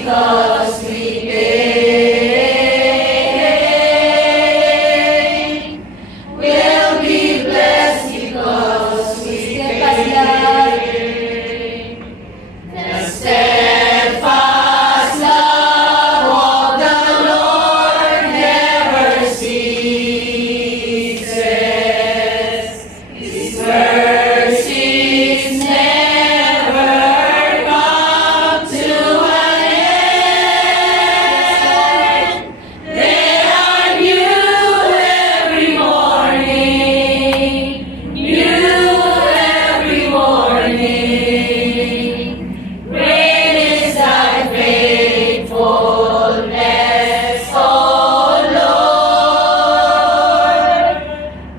because we came. We'll be blessed because we came. The steadfast love of the Lord never ceases. His mercies never come to an end. They are new every morning, new every morning. Great is thy faithfulness, O Lord.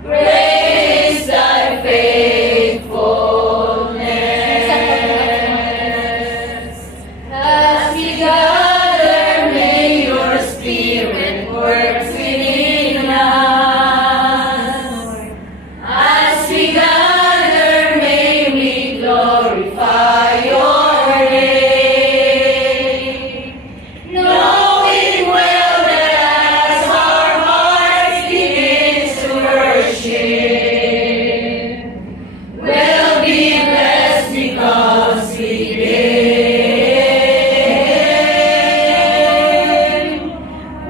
Great is thy faithfulness. As we gather, may your Spirit work within us. As we gather, may we glorify your name. Knowing well that as our hearts begin to worship, we'll be blessed because we came.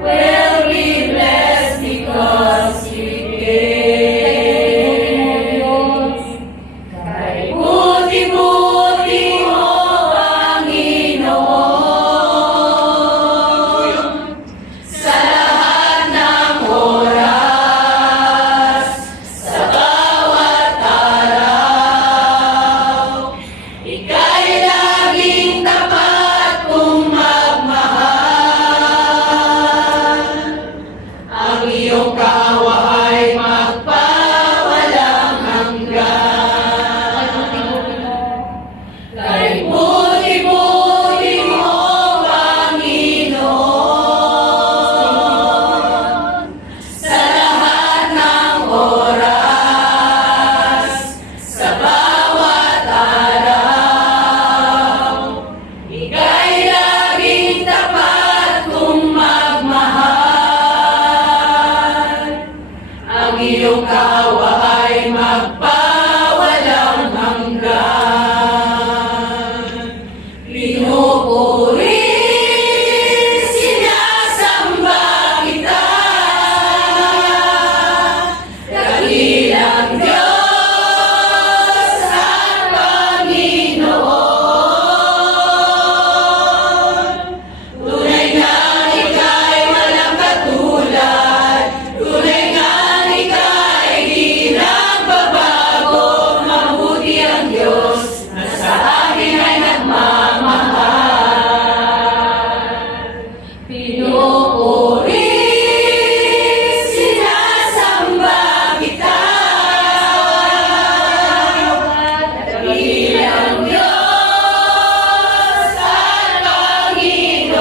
We'll be blessed because we came. Kay buti-buti mo, Panginoon, sa lahat ng oras, sa bawat araw. Ika'y laging tapat kung magmahal. Ang iyong kawa ay magpawalang hanggan. Kay buti-buti mo, Panginoon, sa lahat ng oras, sa bawat araw. Ika'y laging tapat kung magmahal. Ang iyong kawa ay magpawalang hanggan. Pinupuri, sinasamba kita, dakilang Diyos at Panginoon. Tunay nga ika'y walang katulad, tunay nga ika'y di nagbabago. Mabuti ang Diyos na sa akin ay nagmamahal. Pinupuri, sinasamba kita, dakilang Diyos at Panginoon.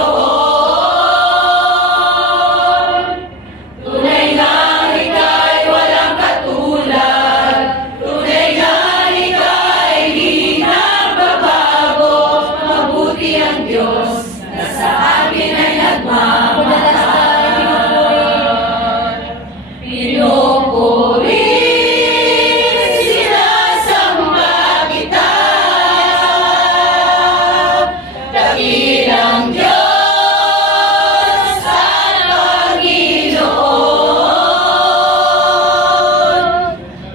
Tunay nga ika'y walang katulad, tunay nga ika'y di nagbabago. Mabuti ang Diyos na sa akin ay nagmamahal. Pinupuri, sinasamba kita, dakilang Diyos at Panginoon.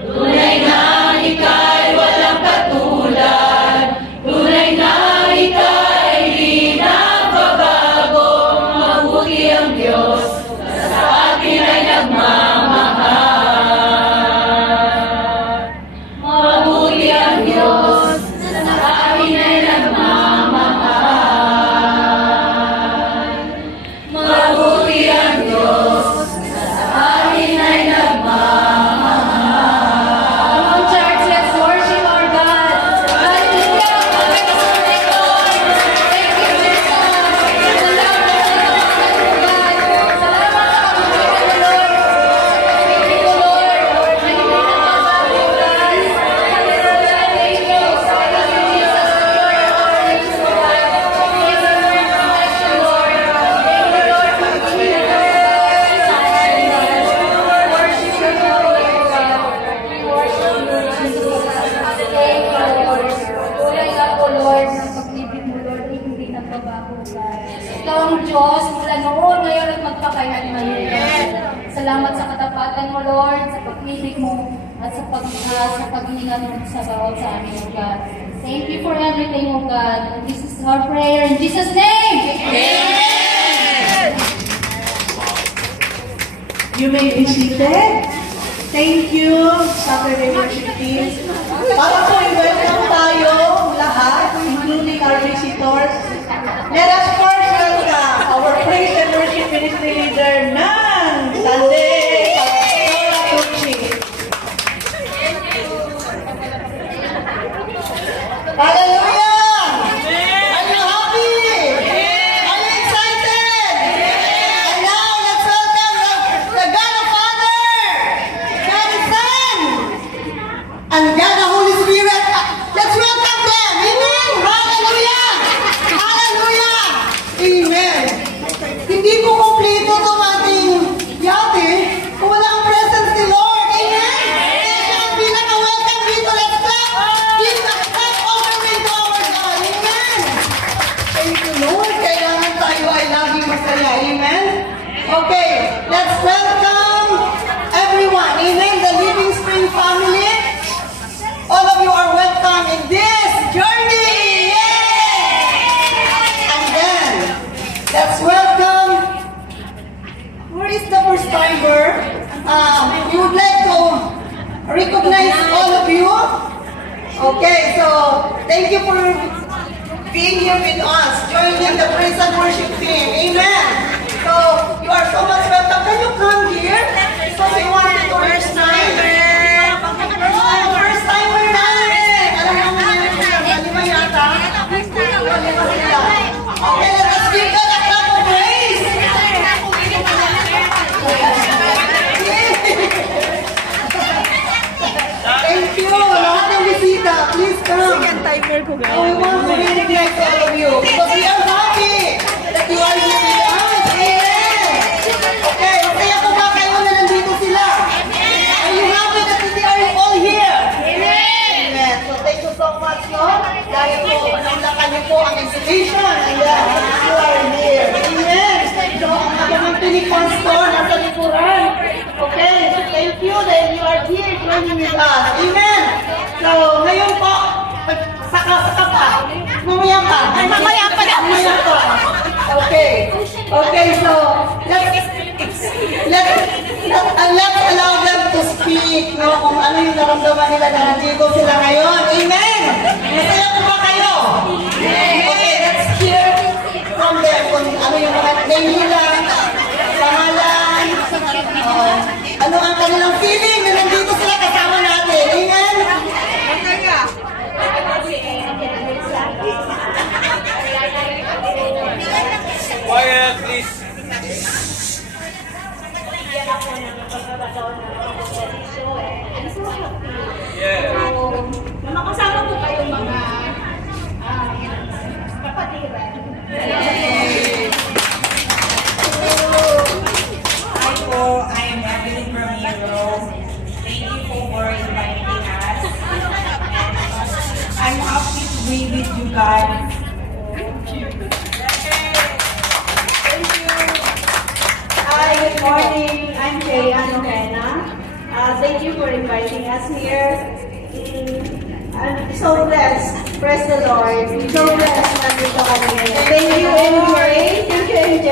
Tunay nga ika'y walang katulad, tunay nga ika'y di nagbabago. Mabuti ang Diyos Diyos mula noon, ngayon at magpakailanman. Salamat sa katapatan mo, Lord, sa pag-ibig mo at sa pag-iingat mo sa bawat sa amin, O God. Thank you for everything, O God. And this is our prayer in Jesus' name. Amen! You may be seated. Thank you, Saturday Worship Team. Para po i-welcome tayo lahat, including our visitors. Let us first welcome our praise and worship ministry leader ng Sunday, Pastora Tucci. Hallelujah! Are you happy? Are you excited? And now, let's welcome the God the Father, God the Son, and God the Holy Spirit. Let's welcome them. Amen. Hallelujah. Hallelujah. Amen. Hindi po kompleto itong ating yate kung wala ang presence ni Lord. Amen. Kaya siya ang pinaka-welcome dito. Let's clap. Give a clap offering to our God. Amen. Thank you, Lord. Kailangan tayo ay laging masaya. Amen. Okay. Let's welcome everyone. Amen. The Living Spring family. All of you are welcome in this journey. Yay! And then, let's welcome. Where is the first timer? We would like to recognize all of you. Okay, so thank you for being here with us, joining the praise and worship team. Amen. So you are so much welcome. Can you come here? So we want to first timer. Oh, first timer namin. Alam mo naman yan, lima yata. Lima sila. Okay, let us give God a clap of praise. Thank you. Lahat ng bisita, please come. Oh, we want to recognize all of you because we are happy that you are here with us. Amen. Okay, kaya po ba kayo na nandito sila? Are you happy that they are all here? Amen. So thank you so much, no? Dahil po, naulakan niyo po ang invitation and you are here. Amen. So, ang magamanto ni Pastor nasa likuran. Okay, so thank you that you are here joining with us. Amen. So, ngayon po, saka pa. Mamaya pa. Mamaya pa. Mamaya pa. Okay. Okay, so, let's allow them to speak, no? Kung ano yung naramdaman nila na nandito sila ngayon. Amen! Masaya po ba kayo? Okay, let's hear from them kung ano yung mga name nila, pangalan, ano ang kanilang feeling na nandito sila kasama natin. Amen? Quiet, please. Yeah. Makasama po kayo mga kapatiran. Hi po, I am Evelyn Ramiro. Thank you for inviting us. I'm happy to be with you guys. Thank you. Hi, good morning. I'm Kay Anokena. Thank you for inviting us here. I'm so blessed. Praise the Lord. I'm so blessed na dito kami ngayon. Thank you, MJ. Thank you, MJ.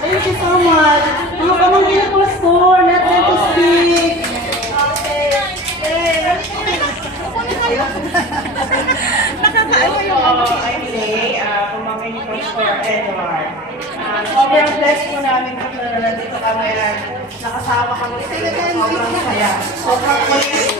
Thank you so much. Mga pamangkin po, Pastor. Let them to speak. Okay. I'm Lay, pamangkin ni Pastor Edward. Sobrang blessed po namin po na nandito kami at nakasama kami sa inyo. Sobrang saya. Sobrang kulit.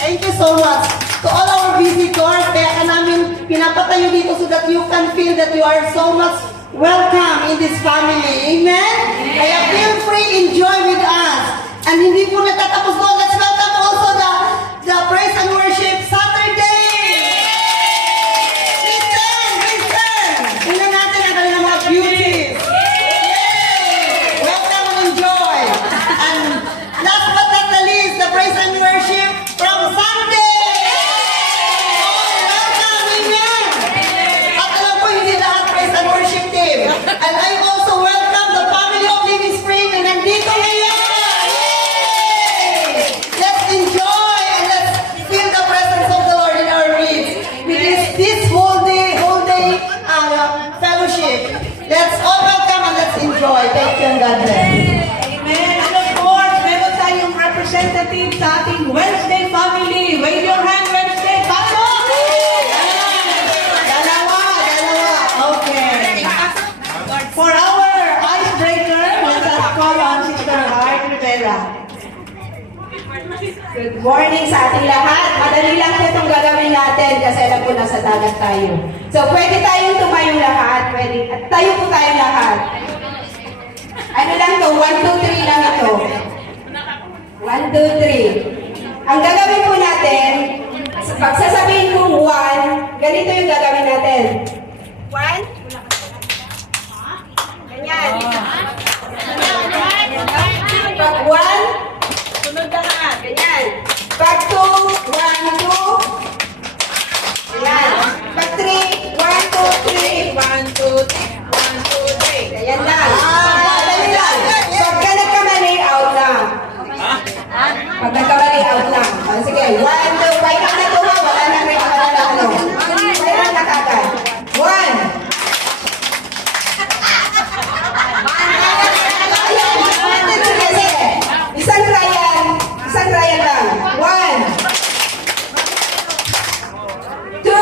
Thank you so much to all our visitors. Kaya ka namin pinapatayo dito so that you can feel that you are so much welcome in this family. Amen? Kaya feel free, enjoy with us. And hindi po natatapos doon. Let's welcome also the praise and worship Saturday. Listen. Tingnan natin ang kanilang mga beauties. Yay! Welcome and enjoy. And last but not the least, the praise and worship from Sunday. All family. Wave your hand, Wednesday. Pasok! Dalawa. Okay. For our icebreaker, let us call on Sister Heart Rivera. Good morning sa ating lahat. Madali lang po itong gagawin natin kasi alam po nasa dagat tayo. So, pwede tayong tumayong lahat. Pwede. At tayo po tayong lahat. Ano lang to? 1, 2, 3 lang ito. 1, 2, 3. Ang gagawin po natin, pag sasabihin kong 1, ganito yung gagawin natin. 1. Ganyan. Pag 1, sunod na ka. Ganyan. Pag 2, 1, 2. Ganyan. Pag 3, 1, 2, 3. 1, 2, 3. 1, 2, 3. Ganyan lang. Madali lang. Pagka nagkamali, out na. Pag nagkamali, out na. Sige, 1, 2. Pahinga na ito ha. Wala na rin na ano. Pahinga na kagad. 1. Isang trial lang. 1, 2,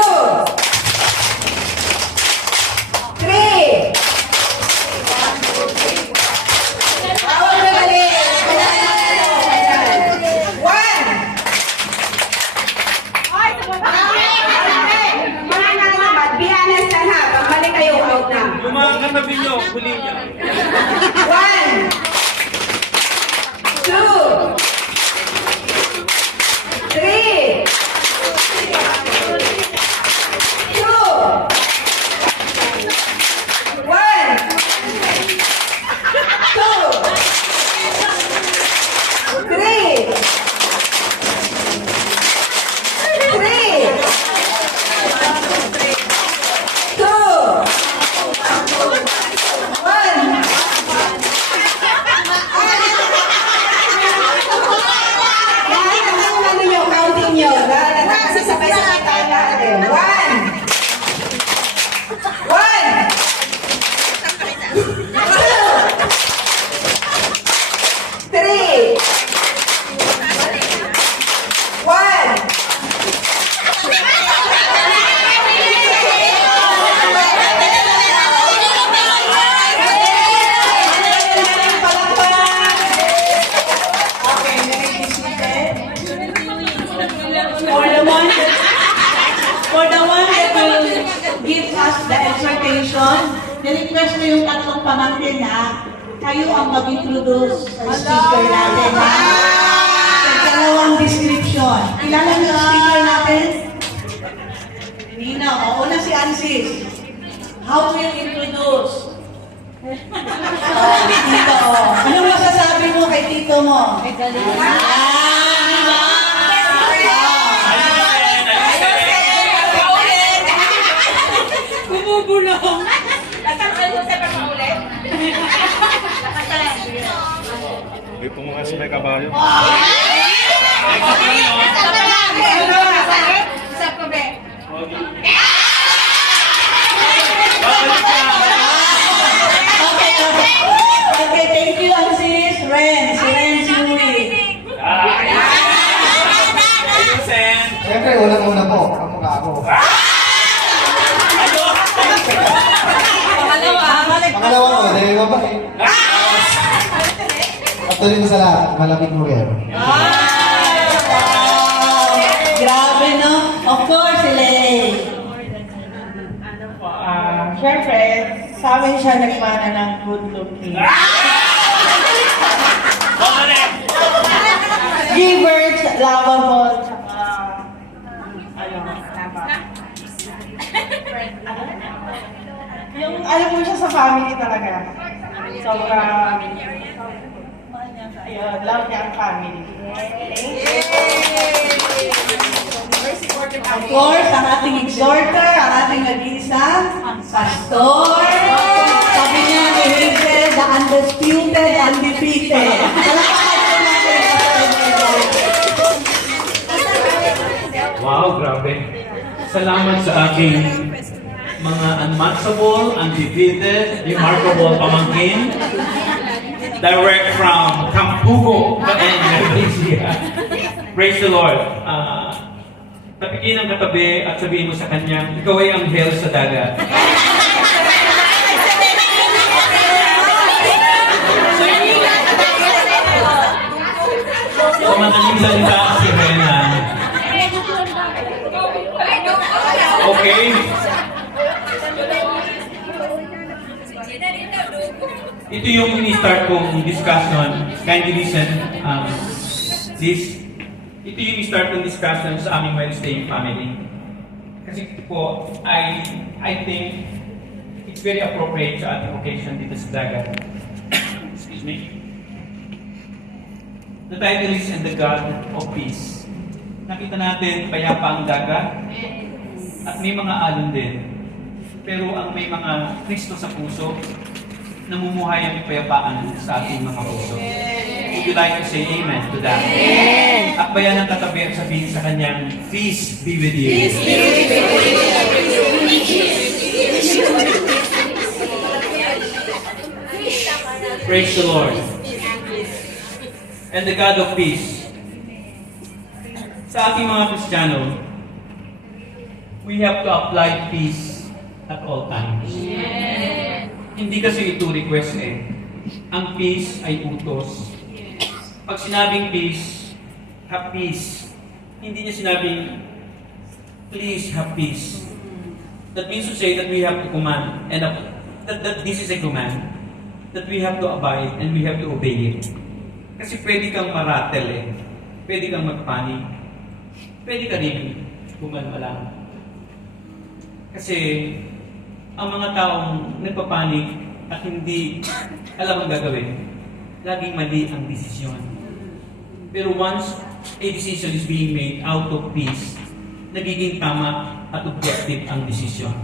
3. Bawal na mali. 1. Be honest lang ha. Pag mali kayo, out na. Yung mga katabi nyo, huli niya. 1, 2, 3. For the one that will give us the exhortation, nirequest mo yung tatlong pamangkin na kayo ang mag-introduce sa speaker natin. Ha? Sa dalawang description. Kilala niyo ang speaker natin? Nina, o una si Ansis. How will you introduce? Tito. Anong masasabi mo kay tito mo? Bumubulong. May pumungas may kabayo. Okay, thank you, Ansis. Ren, si Louie. Siyempre, unang-una po, kamukha ako. Pangalawa ko, dahil babae. At tuloy mo sa lahat, malapit mo rin. Grabe, no? Of course, Elaine. Siyempre, sa amin siya nagmana ng good looking. Givers, lovable, tsaka, yung alam mo siya sa family talaga. Sobrang, ayun, love niya ang family. Of course, ang ating exhorter, ang ating nag-iisang pastor. Sabi niya ni Hazel, the undisputed, undefeated. Palakpakan po natin ang Wow, grabe. Salamat sa aking mga unmatchable, undefeated, remarkable pamangkin. Direct from Campugo and Malaysia. Praise the Lord. Tapikin ang katabi at sabihin mo sa kanya, ikaw ay anghel sa dagat. So, madaling salita si Rena. Okay? Ito yung ini-start kong discussion. Kindly listen. This. Ito yung start ng discussion sa aming Wednesday family. Kasi po, I think it's very appropriate sa ating occasion dito sa dagat. Excuse me. The title is "And the God of Peace." Nakita natin, payapa ang dagat at may mga alon din. Pero ang may mga Kristo sa puso, namumuhay ang kapayapaan sa ating mga puso. Would you like to say amen to that? Akbayan ang katabi at sabihin sa kanyang, peace be with you. Peace be with you. Praise the Lord. And the God of peace. Sa ating mga Kristiyano, we have to apply peace at all times. Hindi kasi ito request eh. Ang peace ay utos. Pag sinabing peace, have peace. Hindi niya sinabing, please have peace. That means to say that we have to command, and that this is a command, that we have to abide and we have to obey it. Kasi pwede kang maratel eh. Pwede kang magpanik. Pwede ka rin kumalma lang. Kasi ang mga taong nagpapanik at hindi alam ang gagawin, laging mali ang desisyon. Pero once a decision is being made out of peace, nagiging tama at objective ang desisyon.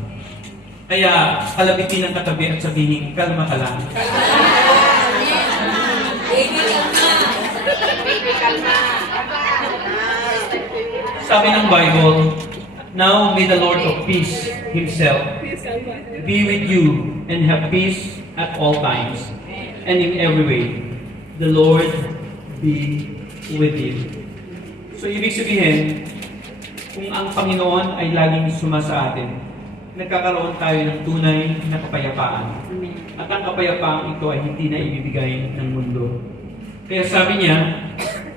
Kaya kalabitin ang katabi at sabihin, kalma ka lang. Sabi ng Bible, now may the Lord of peace Himself be with you and have peace at all times and in every way. The Lord be with you. So, ibig sabihin, kung ang Panginoon ay laging sumasa atin, nagkakaroon tayo ng tunay na kapayapaan. At ang kapayapaang ito ay hindi na ibibigay ng mundo. Kaya sabi niya,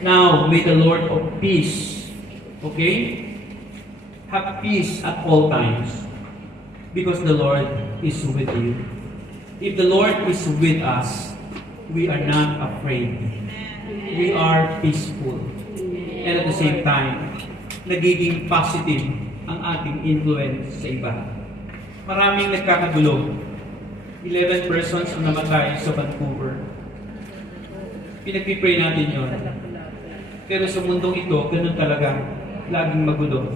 now may the Lord of peace, okay? Have peace at all times, because the Lord is with you. If the Lord is with us, we are not afraid. We are peaceful. And at the same time, nagiging positive ang ating influence sa iba. Maraming nagkakagulo. 11 persons ang namatay sa Vancouver. Pinagpipray natin yun. Pero sa mundong ito, ganun talaga, laging magulo.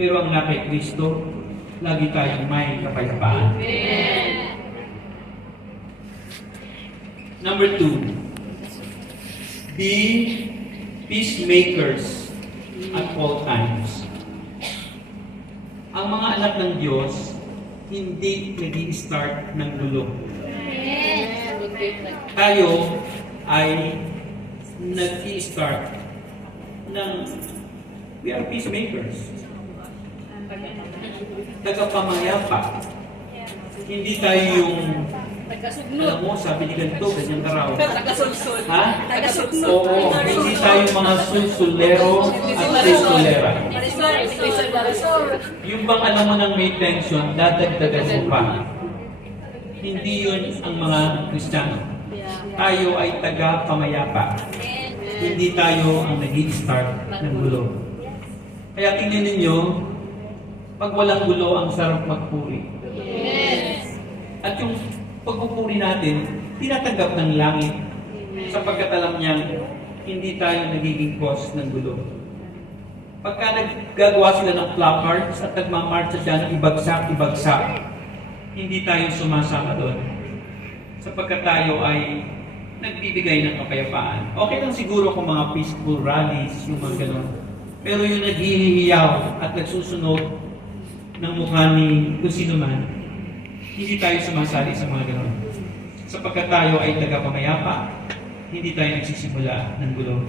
Pero ang nakay Kristo, lagi tayong may kapayapaan. Number 2, be peacemakers at all times. Ang mga anak ng Diyos, hindi nag-i-start ng gulo. Tayo ay nag-i-start ng we are peacemakers. Tagapamayapa. Hindi tayo yung alam mo, sabi ni ganito, ganyan karaw. Tagasulsul. Ha? Tagasulsul. Oo, hindi tayo mga sulsulero at sulsulera. Yung bang alam mo nang may tension, dadagdagan mo pa. Hindi yun ang mga Kristiyano. Tayo ay taga-pamayapa. Hindi tayo ang nag-i-start ng gulo. Kaya tingnan ninyo, pag walang gulo, ang sarap magpuri. At yung pagpupuri natin, tinatanggap ng langit sapagkat alam niyang hindi tayo nagiging cause ng gulo. Pagka naggagawa sila ng placards at nagmamarcha siya ng ibagsak, hindi tayo sumasama doon. Sapagkat tayo ay nagbibigay ng kapayapaan. Okay lang siguro kung mga peaceful rallies, yung mga gano'n. Pero yung naghihiyaw at nagsusunog ng mukha ni kung sino man, hindi tayo sumasali sa mga gano'n. Sapagkat tayo ay tagapamayapa, hindi tayo nagsisimula ng gulo.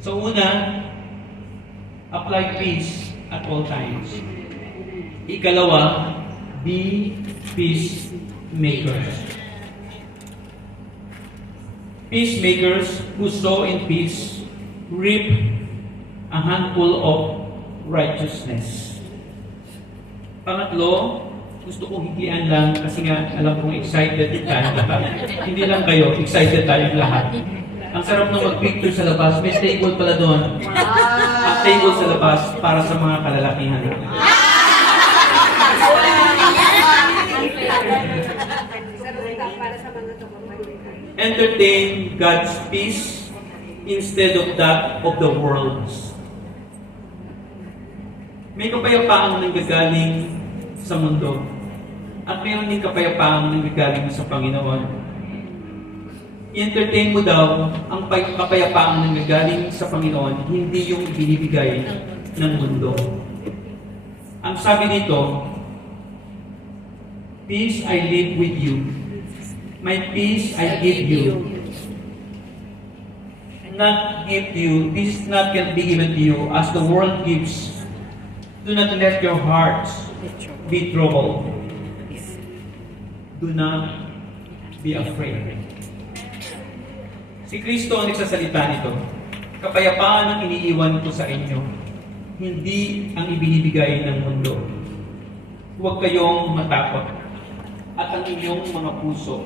So una, apply peace at all times. Ikalawa, be peacemakers. Peacemakers who sow in peace reap a handful of righteousness. Pangatlo, gusto kong higyan lang kasi nga alam kong excited tayo. Hindi lang kayo, excited tayong lahat. Ang sarap na mag-picture sa labas. May table pala doon. Ang table sa labas para sa mga kalalakihan. Entertain God's peace instead of that of the world's. May kapayapaan nanggagaling sa mundo at mayroon din kapayapaan nanggagaling sa Panginoon. I-entertain mo daw ang kapayapaan nanggagaling sa Panginoon, hindi yung binibigay ng mundo. Ang sabi dito, peace I leave with you. My peace I give you. Not give you, peace not can be given to you as the world gives. Do not let your hearts be troubled. Do not be afraid. Si Kristo ang nagsasalita nito. Kapayapaan ang iniiwan ko sa inyo, hindi ang ibinibigay ng mundo. Huwag kayong matakot at ang inyong mga puso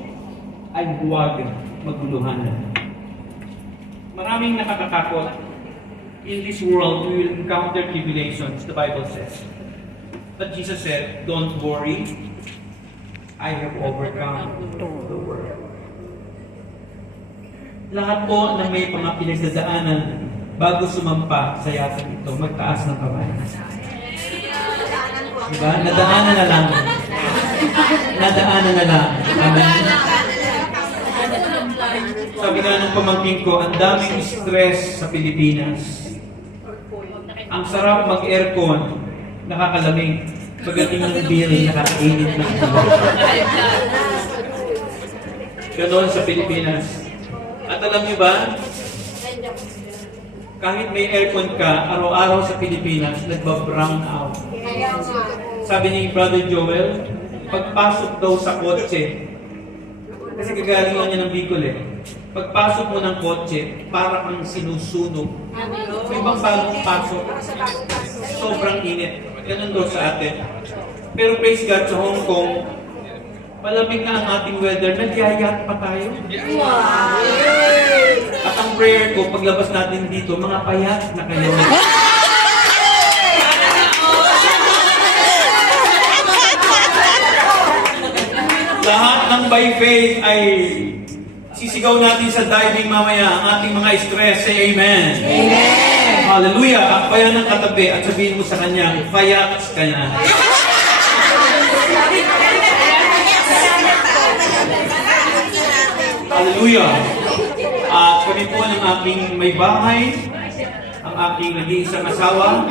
ay huwag maguluhan. Maraming nakakatakot. In this world, we will encounter tribulations, the Bible says. But Jesus said, don't worry, I have overcome the world. Lahat po na may mga pinagdadaanan bago sumampa sa yatang ito, magtaas ng kamay. Diba? Nadaanan na lang. Nadaanan na lang. Amen. Sabi nga ng pamangkin ko, ang daming stress sa Pilipinas. Ang sarap mag-aircon, nakakalamig. Pagdating ng bill, nakakainit ng ulo. Ganon sa Pilipinas. At alam niyo ba, kahit may aircon ka, araw-araw sa Pilipinas, nagba-brown out. Sabi ni Brother Joel, pagpasok daw sa kotse, kasi gagaling lang niya ng Bicol eh. Pagpasok mo ng kotse, para kang sinusunog. May bang bagong pasok, sobrang init. Ganun daw sa atin. Pero praise God, sa Hong Kong, malamig na ang ating weather, nagyayat pa tayo. At ang prayer ko, paglabas natin dito, mga payat na kayo. Lahat ng by faith ay sisigaw natin sa diving mamaya ang ating mga stress. Say amen. Amen. Hallelujah. Akbayan ng katabi at sabihin mo sa kanya, payat ka na. Hallelujah. At kami po ng aking may bahay, ang aking nag-iisang asawa,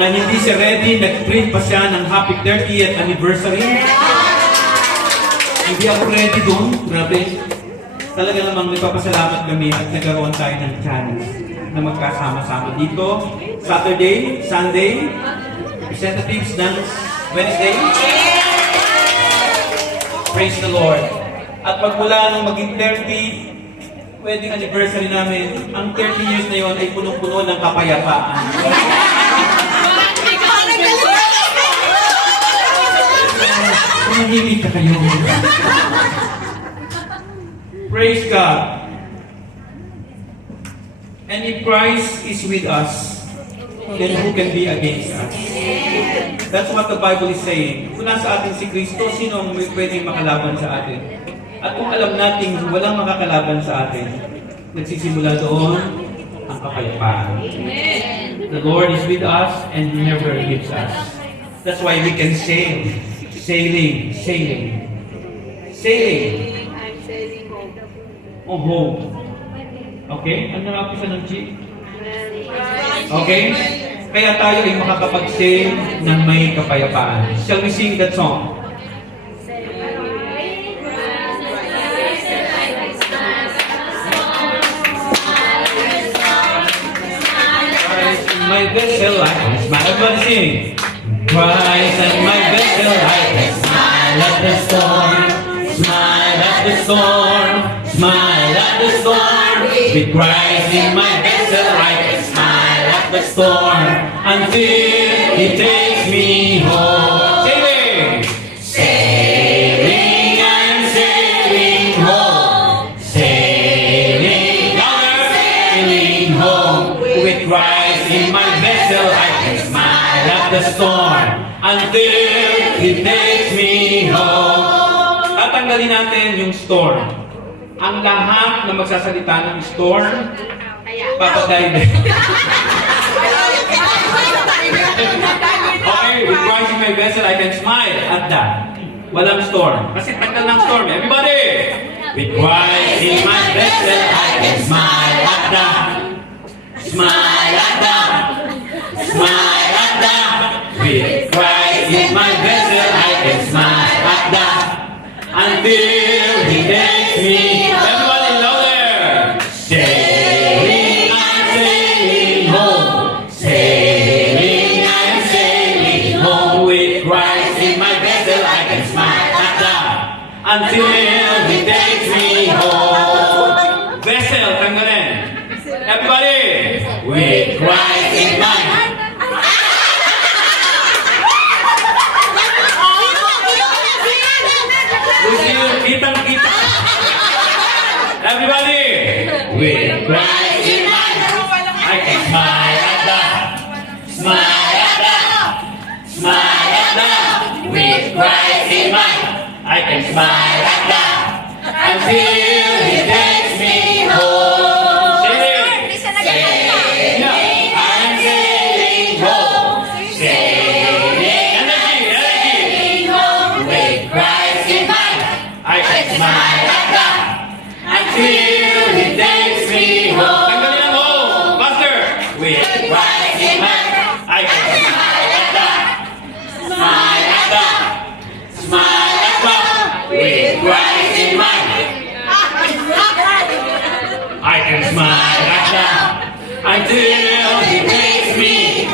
na hindi siya ready, nag-print pa siya ng happy 30th anniversary. Hindi ako ready doon. Grabe. Talaga namang nagpapasalamat kami at nagkaroon tayo ng chance na magkasama-sama dito. Saturday, Sunday, representatives ng Wednesday. Praise the Lord. At pagmula nung maging 30 wedding anniversary namin, ang 30 years na yon ay punong-puno ng kapayapaan. Manahimik ka kayo. Praise God. And if Christ is with us, then who can be against us? That's what the Bible is saying. Kung nasa atin si Kristo, sino ang pwedeng makalaban sa atin? At kung alam natin walang makakalaban sa atin, nagsisimula doon ang kapayapaan. The Lord is with us and never leaves us. That's why we can sail. Sailing. I'm sailing home. Oh, home. Okay? Ano nga pisa ng G? Okay? Kaya tayo ay makakapag-sail ng may kapayapaan. Shall we sing that song? Christ in my vessel, I can smile. Everybody sing. Christ and my vessel, I can smile at the storm. Smile at the storm. Smile at the storm. With Christ in my vessel, I can smile at the storm until He takes me home. Sailing, sailing, I'm sailing home. Sailing, I'm sailing home. With Christ in my vessel, I can smile at the storm until He takes me home. Tatanggalin natin yung storm. Ang lahat na magsasalita ng storm, papatay din. Okay, with Christ in my vessel, I can smile at that. Walang storm. Kasi tanggal ng storm. Everybody! With Christ in my vessel, I can smile at that. Smile at that. Smile at that. With Christ in my vessel, I can smile at that. Until He takes me. Everybody louder. Sailing, I'm sailing home. Sailing, I'm sailing home. With Christ in my vessel, I can smile at that. Until He takes me home. Vessel, tanggalin. Everybody. With Christ in my Kitang-kita. Everybody, with Christ in mind, I can smile at that. Smile at that. Smile at that. With Christ in mind, I can smile at that. Until He takes me home. Sailing, sailing, I'm sailing home. Sailing, energy. With Christ in mind, I can smile at that until He takes me home. Tanggalin ang home, Master. With Christ in mind, I can smile at that. Smile at that. Smile at that. With Christ in mind, I can smile at that until He takes me.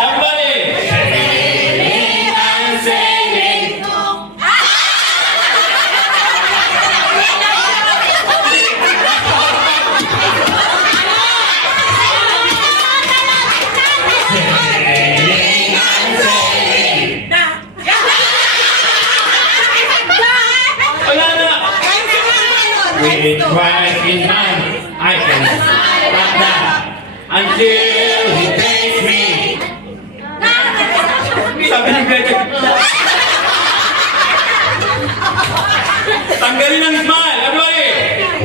Everybody, sailing, I'm sailing. Sailing, I'm sailing. Wala na. With Christ in mind, I can smile at that until He takes me. Sabi ni Gretchen. Tanggalin ang smile, everybody.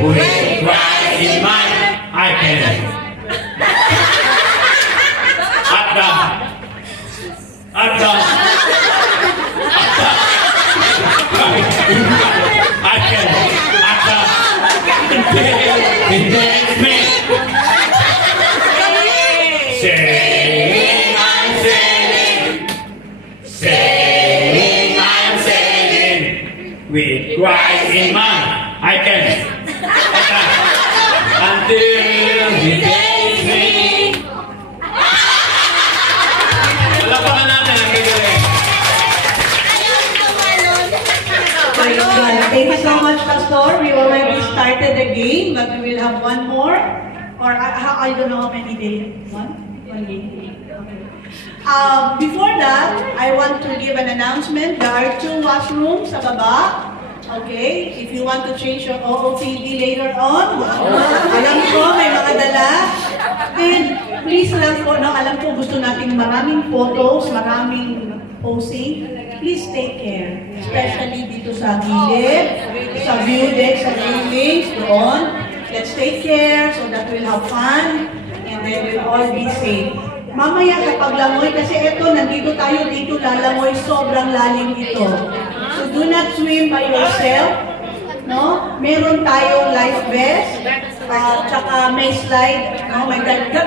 With Christ in mind, I can. At the. I can. At the. It takes me. Sailing, I'm sailing. Sailing, I'm sailing. With Christ in mind, I can. Until He takes me. Palapakan natin ang gagaling. Thank you so much, Pastor. We already started the game, but we will have one more. Or I don't know how many days. One game. Okay. Before that, I want to give an announcement. There are 2 washrooms sa baba. Okay? If you want to change your OOTD later on, alam ko may mga dala. And please lang po, no, alam ko gusto natin maraming photos, maraming posing. Please take care. Especially dito sa gilid, sa view deck, sa railings, doon. Let's take care so that we'll have fun and then we'll all be safe. Mamaya kapag langoy, kasi eto, nandito tayo dito, lalangoy, sobrang lalim ito. So do not swim by yourself. No? Meron tayong life vest, tsaka may slide, no? May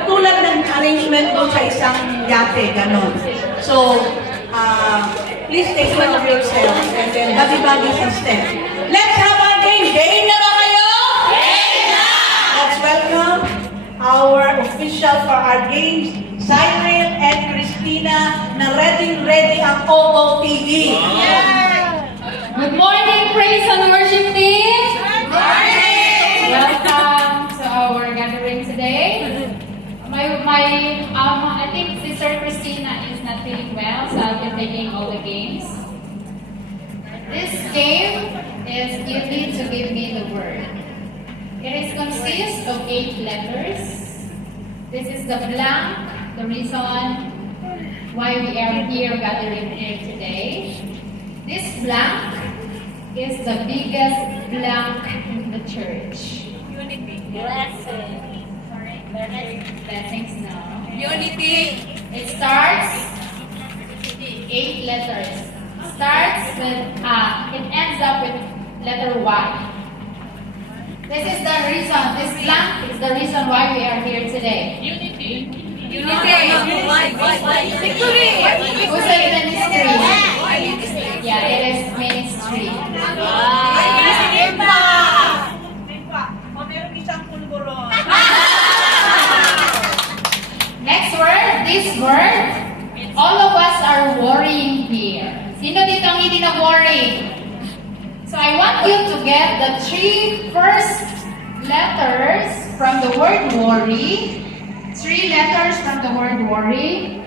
tulad ng arrangement doon sa isang yate, ganon. So, please take care of yourself and then body-body system. Let's have our game! Game na ba kayo? Game na! our official for our games, Cyril and Christina, na ready ang OOTV. Good morning, praise and worship team. Good morning. Welcome to our gathering today. I think Sister Christina is not feeling well, so I'll be taking all the games. This game is you need to give me the word. It is consists of 8 letters. This is the blank, the reason why we are here gathering here today. This blank is the biggest blank in the church. Unity. Blessings now. Unity. It starts 8 letters. Starts with it ends up with letter Y. This is the reason. This blank is the reason why we are here today. Unity. Victory. Who said ministry? Yeah, it is ministry. Next word, this word, all of us are worrying here. Sino dito ang hindi na worry? So I want you to get the 3 first letters from the word worry. 3 letters from the word worry.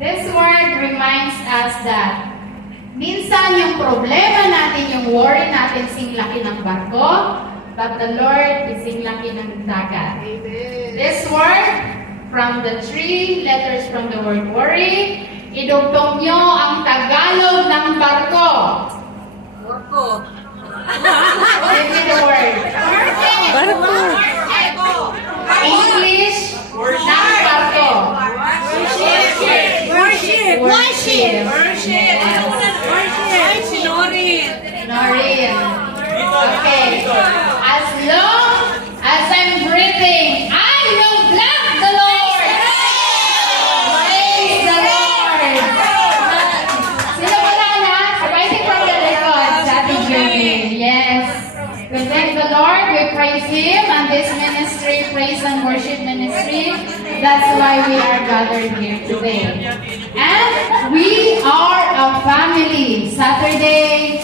This word reminds us that minsan yung problema natin, yung worry natin, singlaki ng barko, but the Lord is singlaki ng dagat. This word, from the 3 letters from the word worry, idugtong nyo ang Tagalog ng barko. Give me the word. English ng barko. Worship. Norin. Okay. As long as I'm breathing, I will bless the Lord. Praise the Lord. Sino wala na? Rising from the record, Daddy Jimmy. Yes. We thank the Lord. We praise Him and this ministry, praise and worship ministry. That's why we are gathered here today. And we are a family. Saturday,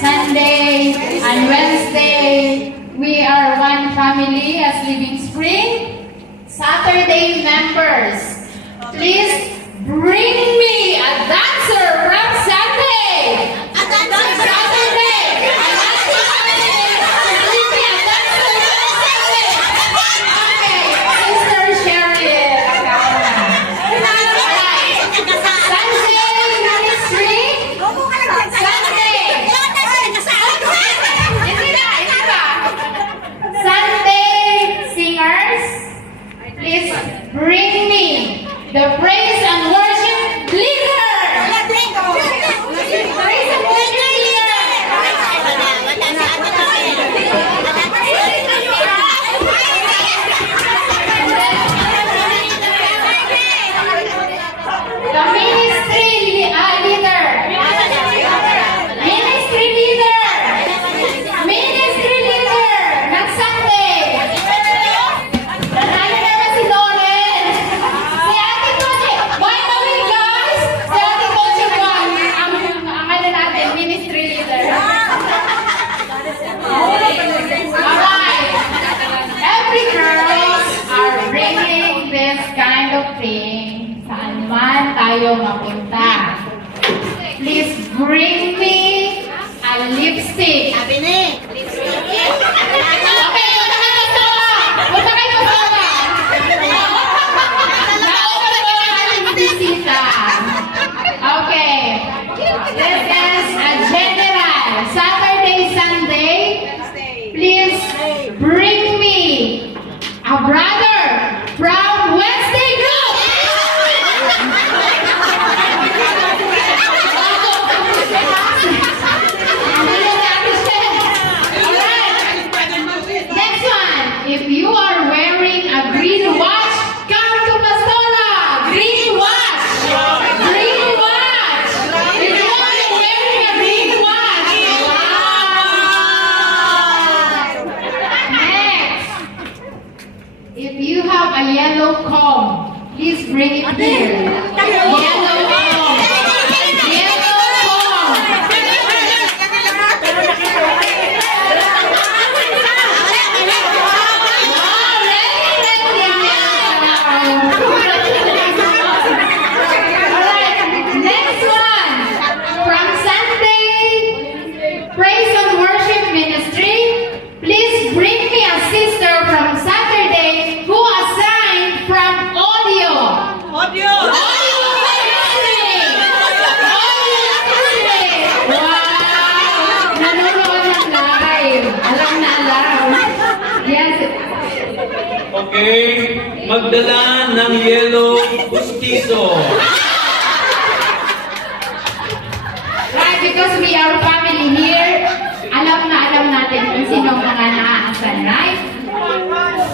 Sunday, and Wednesday, we are one family as Living Spring. Saturday members, please bring me a dancer from Sunday. A dancer from Saturday. Bring me a dancer from Sunday. Okay, Sister Cheryl. Sunday ministry. Sunday. Sunday singers, please bring me the praise and worship leader. Praise and worship leader. The ministry leader. Ministry leader. Ministry leader ng Sunday. Nanalo naman si Lauren. Si Ate Connie. By the way, guys, si Ate Connie po ang ano natin, ministry leader. Alright. Every girls are bringing this kind of thing saan man tayo mapunta. Please bring me a lipstick. Okay, punta kayo sa punta kayo sa nauna ko ang ating bisita. Okay. This is a general. Saturday, Sunday. Please bring me a brother from Wednesday group. If you have a yellow comb, please bring it here. Yellow comb. Yellow comb. Next one, from Sunday Praise and Worship Ministry, please bring me a sister from Saturday who assigned from audio. Audio! Ministry! Wow! Nanonood ng live. Alam na alam. Yes. Okay, magdala ng yellow pustiso. Right, because we are family here, alam natin kung sino ang mga naaasan, right?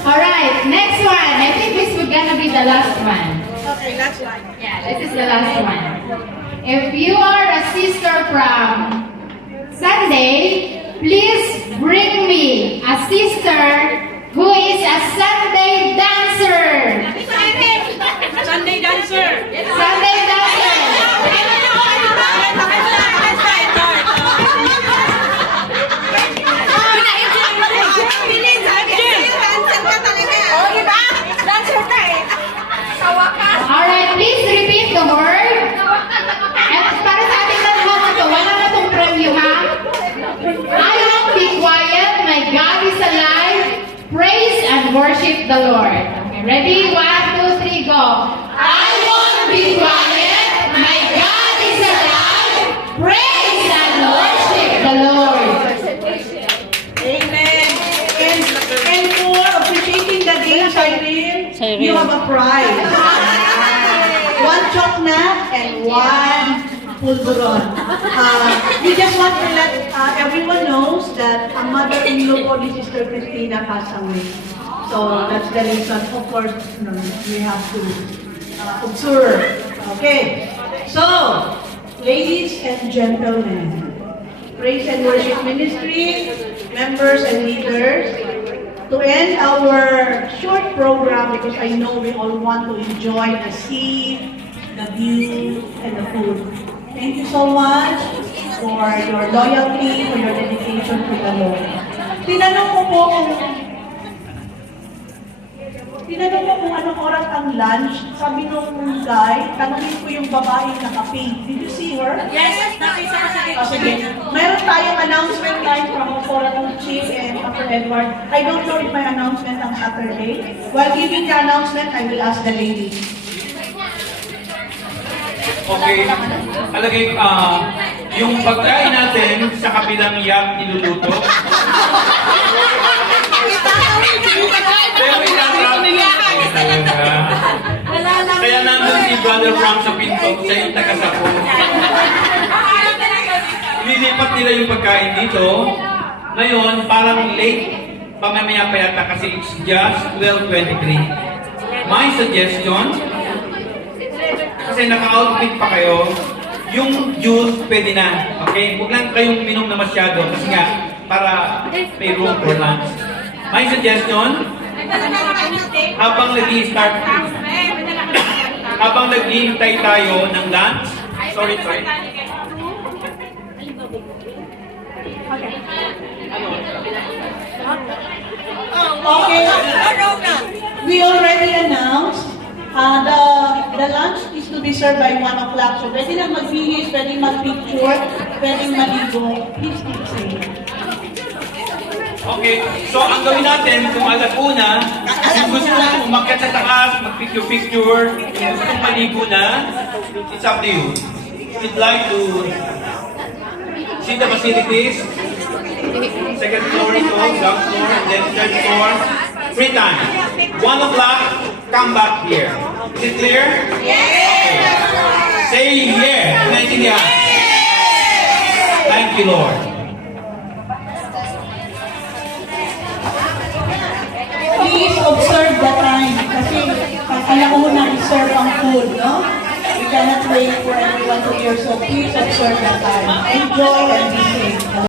Alright, next one. I think this is gonna be the last one. Okay, that's one. Yeah, this is the last one. If you are a sister from Sunday, please bring me a sister who is a Sunday dancer. Sunday dancer! Sunday dancer. Alright, please repeat the word. At para sa ating lahat to, wala na itong preview, ha? I won't be quiet, my God is alive. Praise and worship the Lord. Okay, ready? 1, 2, 3, go. I won't be quiet, my God is alive. Praise and worship the Lord. Amen. And for appreciating the day, Cyrene, you have a prize. One chocolate and one pulveron. We just want to let everyone knows that a mother-in-law po ni Sister Christina passed away. So that's the reason, of course, we have to observe. Okay. So, ladies and gentlemen, Praise and Worship Ministry, members and leaders, to end our short program, because I know we all want to enjoy the sea, the view, and the food. Thank you so much for your loyalty, for your dedication to the Lord. Tinanong ko po kung anong oras ang lunch. Sabi nung guy, tanongin ko yung babae na kape. Did you see her? Yes, nakita ko siya. Oh, sige. Meron tayong announcement line from Foreign Chief and Dr. Edward. I don't know if may announcement on Saturday. While giving the announcement, I will ask the lady. Okay, alagay, yung pagkain natin sa kabilang yak iluluto. Pero ilang talaga. Kaya nandun si Brother Frank sa pinto, siya yung taga-sapo. Lilipat nila yung pagkain dito. Ngayon, parang late pamamaya pa yata kasi it's just 12:23. My suggestion, kasi naka-outfit pa kayo, yung juice pwede na. Okay? Huwag lang kayong minom na masyado kasi nga, para may room for lunch. My suggestion, habang nag-iintay tayo ng lunch, sorry. Okay. We already announced the lunch is to be served by 1 o'clock. So pwede na magbihis, pwede mag-picture, pwede maligo. Please keep safe. Okay, so ang gawin natin, kung alauna, kung gusto mong umakyat sa taas, mag-picture-picture, kung gusto mong maligo na, it's up to you. If you'd like to see the facilities, second floor ito, ground floor, and then third floor, free time. 1 o'clock, come back here. Is it clear? Yes! Okay. Say yeah! Naintindihan? Thank you, Lord. Please observe the time kasi alauna i-serve ang food, no? We cannot wait for everyone to hear, so please observe the time. Enjoy and be safe.